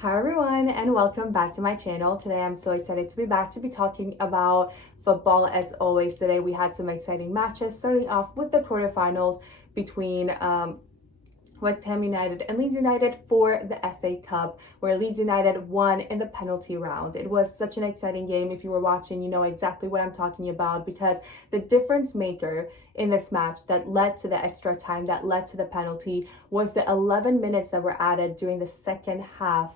Hi everyone and welcome back to my channel. Today I'm so excited to be back to be talking about football. As always, today we had some exciting matches, starting off with the quarterfinals between West Ham United and Leeds United for the FA Cup, where Leeds United won in the penalty round. It was such an exciting game. If you were watching, you know exactly what I'm talking about, because the difference maker in this match that led to the extra time, that led to the penalty, was the 11 minutes that were added during the second half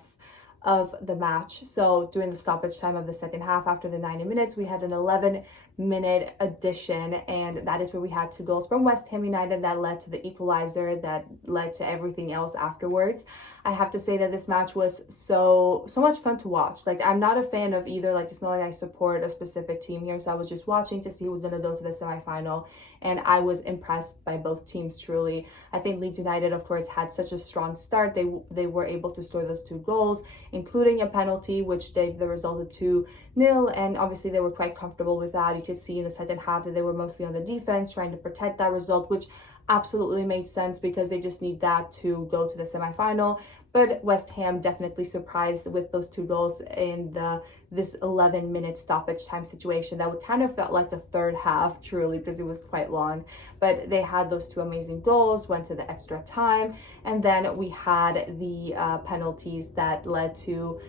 of the match. So during the stoppage time of the second half, after the 90 minutes, we had an 11-minute addition, and that is where we had two goals from West Ham United that led to the equalizer, that led to everything else afterwards. I have to say that this match was so much fun to watch. Like, I'm not a fan of either. Like, it's not like I support a specific team here, so I was just watching to see who was going to go to the semifinal, and I was impressed by both teams, truly. I think Leeds United, of course, had such a strong start. They were able to score those two goals, including a penalty, which gave the result of 2-0, and obviously they were quite comfortable with that. You could see in the second half that they were mostly on the defense, trying to protect that result, which absolutely made sense because they just need that to go to the semifinal. But West Ham definitely surprised with those two goals in this 11-minute stoppage time situation that kind of felt like the third half, truly, because it was quite long. But they had those two amazing goals, went to the extra time, and then we had the penalties that led to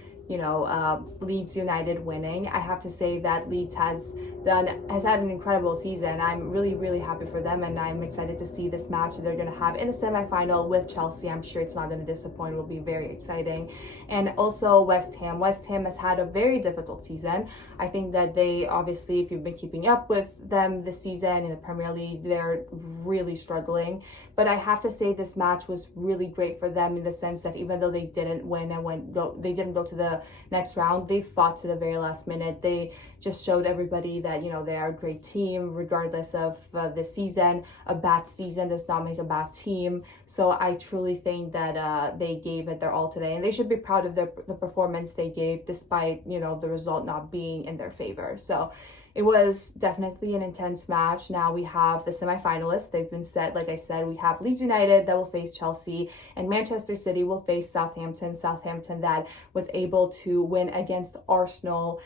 Leeds United winning. I have to say that Leeds has had an incredible season. I'm really happy for them, and I'm excited to see this match they're going to have in the semifinal with Chelsea. I'm sure it's not going to disappoint. It will be very exciting. And also West Ham has had a very difficult season. I think that they, obviously, if you've been keeping up with them this season in the Premier League, they're really struggling. But I have to say this match was really great for them in the sense that even though they didn't win and they didn't go to the next round, they fought to the very last minute. They just showed everybody that, they are a great team regardless of the season. A bad season does not make a bad team. So I truly think that they gave it their all today, and they should be proud of the performance they gave despite, the result not being in their favor. So it was definitely an intense match. Now we have the semifinalists. They've been set, like I said. We have Leeds United that will face Chelsea, and Manchester City will face Southampton. Southampton that was able to win against Arsenal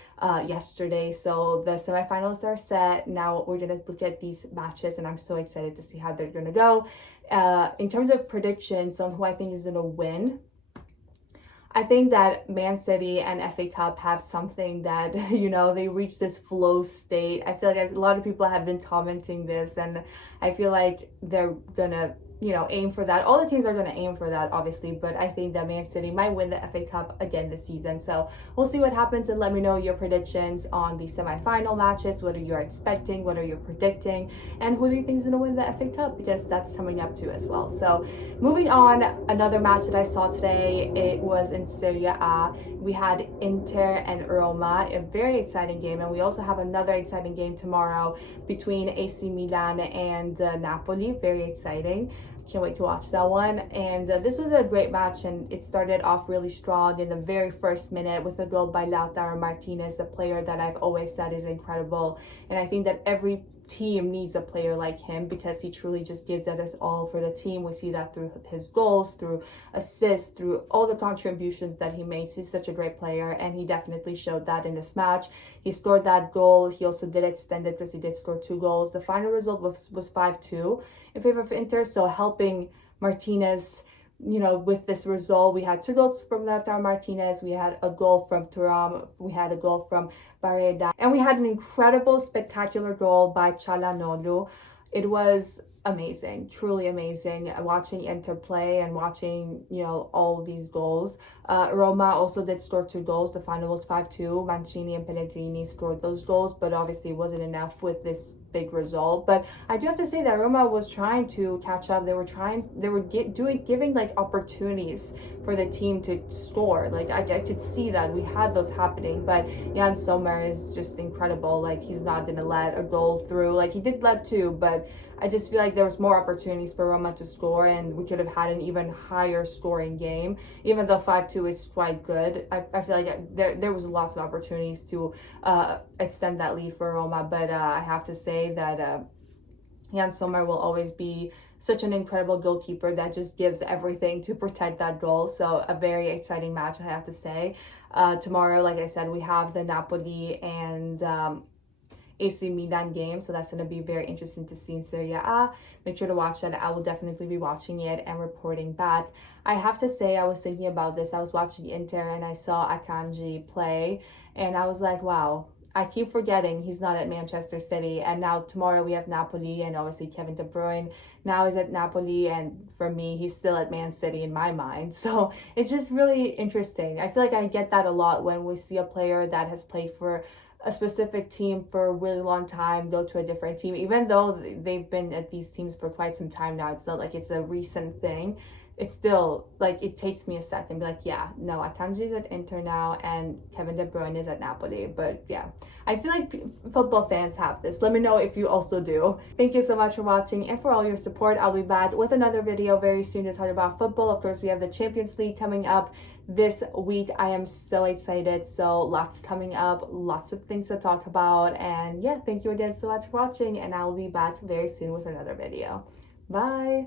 yesterday. So the semifinalists are set. Now we're going to look at these matches, and I'm so excited to see how they're going to go. In terms of predictions on who I think is going to win, I think that Man City and FA Cup have something that, they reach this flow state. I feel like a lot of people have been commenting this, and I feel like they're gonna aim for that. All the teams are going to aim for that, obviously, but I think that Man City might win the FA Cup again this season. So we'll see what happens, and let me know your predictions on the semifinal matches. What are you expecting? What are you predicting? And who do you think is going to win the FA Cup? Because that's coming up too as well. So moving on, another match that I saw today, it was in Serie A. We had Inter and Roma, a very exciting game, and we also have another exciting game tomorrow between AC Milan and Napoli. Very exciting. Can't wait to watch that one. And this was a great match, and it started off really strong in the very first minute with a goal by Lautaro Martinez, a player that I've always said is incredible. And I think that every team needs a player like him because he truly just gives it his all for the team. We see that through his goals, through assists, through all the contributions that he makes. He's such a great player, and he definitely showed that in this match. He scored that goal. He also did extend it because he did score two goals. The final result was 5-2 in favor of Inter, so helping Martinez with this result. We had two goals from Lautaro Martinez, we had a goal from Thuram, we had a goal from Barreda, and we had an incredible, spectacular goal by Çalhanoğlu. It was amazing, truly amazing, watching Inter play and watching, all these goals. Roma also did score two goals. The final was 5-2. Mancini and Pellegrini scored those goals, but obviously it wasn't enough with this big result. But I do have to say that Roma was trying to catch up. They were giving like opportunities for the team to score. Like I could see that we had those happening, but Jan Sommer is just incredible. Like, he's not gonna let a goal through. Like, he did let two, but I just feel like there was more opportunities for Roma to score, and we could have had an even higher scoring game. Even though 5-2 is quite good, I feel like there was lots of opportunities to extend that lead for Roma. But I have to say that Jan Sommer will always be such an incredible goalkeeper that just gives everything to protect that goal. So a very exciting match, I have to say. Tomorrow, like I said, we have the Napoli and AC Milan game, so that's going to be very interesting to see in Serie A. Make sure to watch that. I will definitely be watching it and reporting back. I have to say, I was thinking about this. I was watching Inter and I saw Akanji play, and I was like, wow, I keep forgetting he's not at Manchester City. And now tomorrow we have Napoli, and obviously Kevin De Bruyne now is at Napoli, and for me, he's still at Man City in my mind. So it's just really interesting. I feel like I get that a lot when we see a player that has played for a specific team for a really long time go to a different team, even though they've been at these teams for quite some time now. It's not like it's a recent thing. It's still like it takes me a second to be like, yeah, no, Akanji's at Inter now and Kevin De Bruyne is at Napoli. But yeah, I feel like football fans have this. Let me know if you also do. Thank you so much for watching and for all your support. I'll be back with another video very soon to talk about football. Of course, we have the Champions League coming up this week. I am so excited. So lots coming up, lots of things to talk about. And yeah, thank you again so much for watching, and I will be back very soon with another video. Bye.